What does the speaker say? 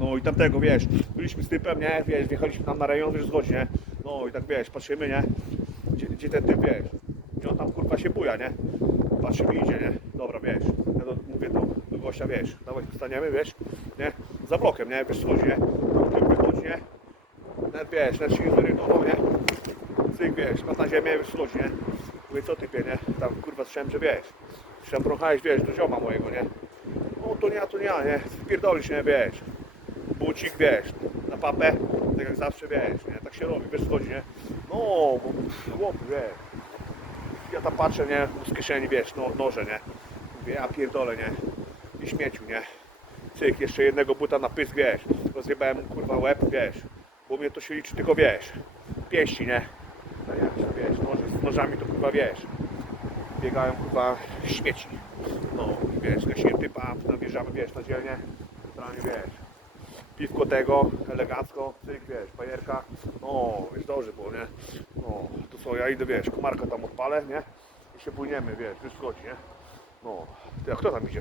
No i tamtego, wiesz, byliśmy z typem, nie, wiesz, wjechaliśmy tam na rejon, wiesz, zgodzi, nie? No i tak, wiesz, patrzymy, nie? Gdzie, gdzie ten typ, wiesz? I on tam, kurwa, się buja, nie? Patrzymy, idzie, nie? Dobra, wiesz, ja do, mówię do, do gościa, wiesz, dawaj, staniemy, wiesz, nie? Za blokiem, nie? Wiesz, schodzi, nie? Typ wychodzi, nie? Nawet, wiesz, nawet się nie zorientował, nie? Cyk, wiesz, padł na ziemię, wiesz, schodzi, nie? Mówię, co typie, nie? Tam, kurwa, słyszałem, że wiesz, słyszałem, prochałeś, wiesz, do zioma mojego, nie? To nie ja, to nie nie? Pierdolisz, nie, wiesz. Bucik, wiesz, na papę, tak jak zawsze, wiesz, nie? Tak się robi, wiesz, schodzi, nie? No, bo chłopy, wiesz. Ja tam patrzę, nie? Z kieszeni, wiesz, no, noże, nie? Mówię, ja pierdolę, nie? I śmieciu, nie? Cyk, jeszcze jednego buta na pysk, wiesz. Rozjebałem mu, kurwa, łeb, wiesz. Bo mnie to się liczy tylko, wiesz, pięści, nie? No jak się, wiesz, noże, z nożami to, kurwa, wiesz. Biegają, kurwa, śmieci. No, wiesz, gasiłem typa, nawjeżdżamy, wiesz, na dzielnie. Centralnie, wiesz. Piwko tego, elegancko, cyk, wiesz, bajerka. No, wiesz, dobrze było, nie? No, to co, ja idę, wiesz, komarka tam odpalę, nie? I się płyniemy, wiesz, już schodzi, nie? No, ty, a kto tam idzie?